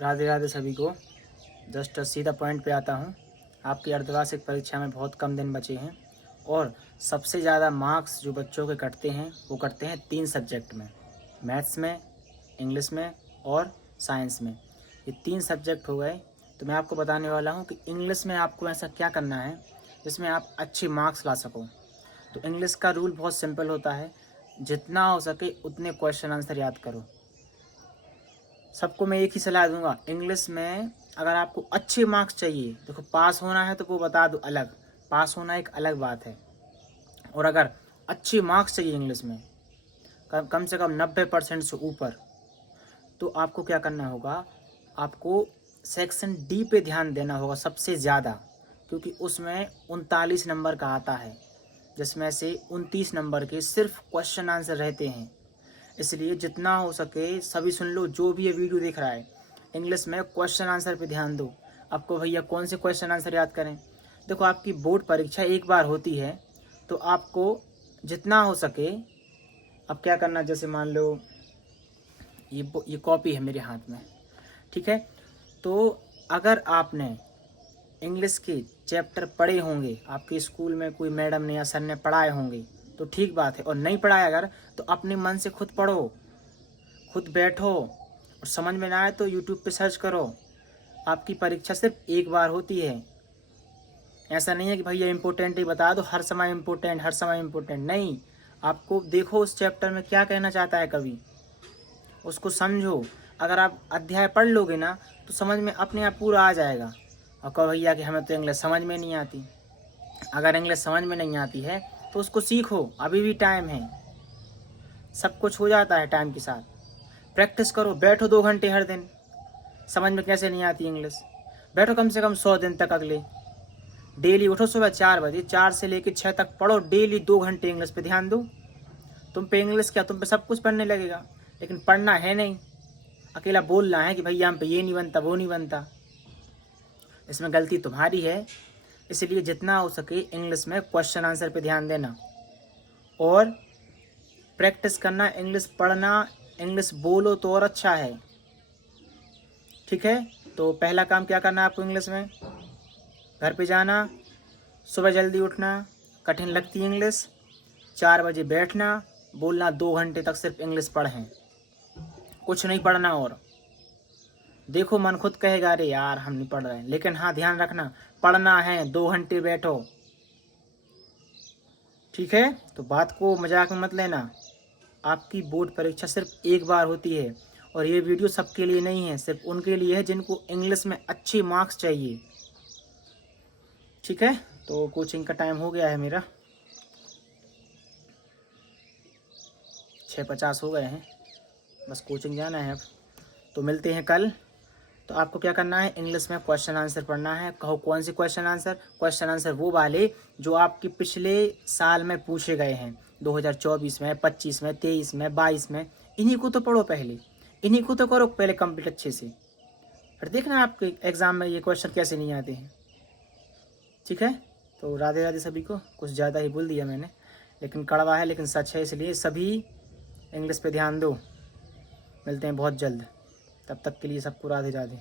राधे राधे सभी को। जस्ट सीधा पॉइंट पे आता हूँ। आपकी अर्धवार्षिक परीक्षा में बहुत कम दिन बचे हैं और सबसे ज़्यादा मार्क्स जो बच्चों के कटते हैं वो कटते हैं 3 सब्जेक्ट में, मैथ्स में, इंग्लिश में और साइंस में। ये 3 सब्जेक्ट हो गए। तो मैं आपको बताने वाला हूँ कि इंग्लिश में आपको ऐसा क्या करना है जिसमें आप अच्छे मार्क्स ला सको। तो इंग्लिश का रूल बहुत सिंपल होता है, जितना हो सके उतने क्वेश्चन आंसर याद करो। सबको मैं एक ही सलाह दूंगा, इंग्लिश में अगर आपको अच्छे मार्क्स चाहिए, देखो पास होना है तो वो बता दो अलग, पास होना एक अलग बात है, और अगर अच्छे मार्क्स चाहिए इंग्लिश में कम से कम 90% से ऊपर, तो आपको क्या करना होगा, आपको सेक्शन डी पे ध्यान देना होगा सबसे ज़्यादा, क्योंकि उसमें 39 नंबर का आता है, जिसमें से 29 नंबर के सिर्फ क्वेश्चन आंसर रहते हैं। इसलिए जितना हो सके सभी सुन लो, जो भी ये वीडियो देख रहा है, इंग्लिश में क्वेश्चन आंसर पे ध्यान दो। आपको भैया कौन से क्वेश्चन आंसर याद करें? देखो, आपकी बोर्ड परीक्षा एक बार होती है, तो आपको जितना हो सके, अब क्या करना, जैसे मान लो ये कॉपी है मेरे हाथ में, ठीक है, तो अगर आपने इंग्लिश के चैप्टर पढ़े होंगे, आपके स्कूल में कोई मैडम ने या सर ने पढ़ाए होंगे तो ठीक बात है, और नहीं पढ़ाया अगर, तो अपने मन से खुद पढ़ो, खुद बैठो, और समझ में ना आए तो यूट्यूब पे सर्च करो। आपकी परीक्षा सिर्फ एक बार होती है। ऐसा नहीं है कि भैया इम्पोर्टेंट ही बता दो, हर समय इम्पोर्टेंट, हर समय इम्पोर्टेंट नहीं। आपको देखो उस चैप्टर में क्या कहना चाहता है कवि, उसको समझो। अगर आप अध्याय पढ़ लोगे ना तो समझ में अपने आप पूरा आ जाएगा। और कहो भैया कि हमें तो इंग्लिश समझ में नहीं आती, अगर इंग्लिश समझ में नहीं आती है तो उसको सीखो, अभी भी टाइम है, सब कुछ हो जाता है टाइम के साथ। प्रैक्टिस करो, बैठो 2 घंटे हर दिन। समझ में कैसे नहीं आती इंग्लिश, बैठो कम से कम 100 दिन तक। अगले डेली उठो सुबह 4 बजे, 4 से लेकर 6 तक पढ़ो, डेली 2 घंटे इंग्लिश पे ध्यान दो। तुम पे इंग्लिश क्या, तुम पे सब कुछ पढ़ने लगेगा, लेकिन पढ़ना है नहीं, अकेला बोलना है कि भैया हम पे ये नहीं बनता वो नहीं बनता। इसमें गलती तुम्हारी है। इसलिए जितना हो सके इंग्लिश में क्वेश्चन आंसर पे ध्यान देना और प्रैक्टिस करना, इंग्लिश पढ़ना, इंग्लिश बोलो तो और अच्छा है, ठीक है। तो पहला काम क्या करना है आपको इंग्लिश में, घर पे जाना, सुबह जल्दी उठना, कठिन लगती इंग्लिश, 4 बजे बैठना, बोलना 2 घंटे तक सिर्फ इंग्लिश पढ़ें, कुछ नहीं पढ़ना। और देखो मन खुद कहेगा अरे यार हम नहीं पढ़ रहे हैं, लेकिन हाँ ध्यान रखना, पढ़ना है, 2 घंटे बैठो, ठीक है। तो बात को मजाक में मत लेना, आपकी बोर्ड परीक्षा सिर्फ एक बार होती है, और ये वीडियो सबके लिए नहीं है, सिर्फ उनके लिए है जिनको इंग्लिश में अच्छे मार्क्स चाहिए, ठीक है। तो कोचिंग का टाइम हो गया है मेरा, 6:50 हो गए हैं, बस कोचिंग जाना है अब। तो मिलते हैं कल। तो आपको क्या करना है, इंग्लिश में क्वेश्चन आंसर पढ़ना है। कहो कौन से क्वेश्चन आंसर? क्वेश्चन आंसर वो वाले जो आपके पिछले साल में पूछे गए हैं, 2024 में, 25 में, 23 में, 22 में। इन्हीं को तो पढ़ो पहले, इन्हीं को तो करो पहले कंप्लीट अच्छे से, फिर देखना आपके एग्जाम में ये क्वेश्चन कैसे नहीं आते हैं, ठीक है। तो राधे राधे सभी को। कुछ ज़्यादा ही बोल दिया मैंने, लेकिन कड़वा है लेकिन सच है, इसलिए सभी इंग्लिश पे ध्यान दो। मिलते हैं बहुत जल्द, तब तक के लिए सबको राधे राधे।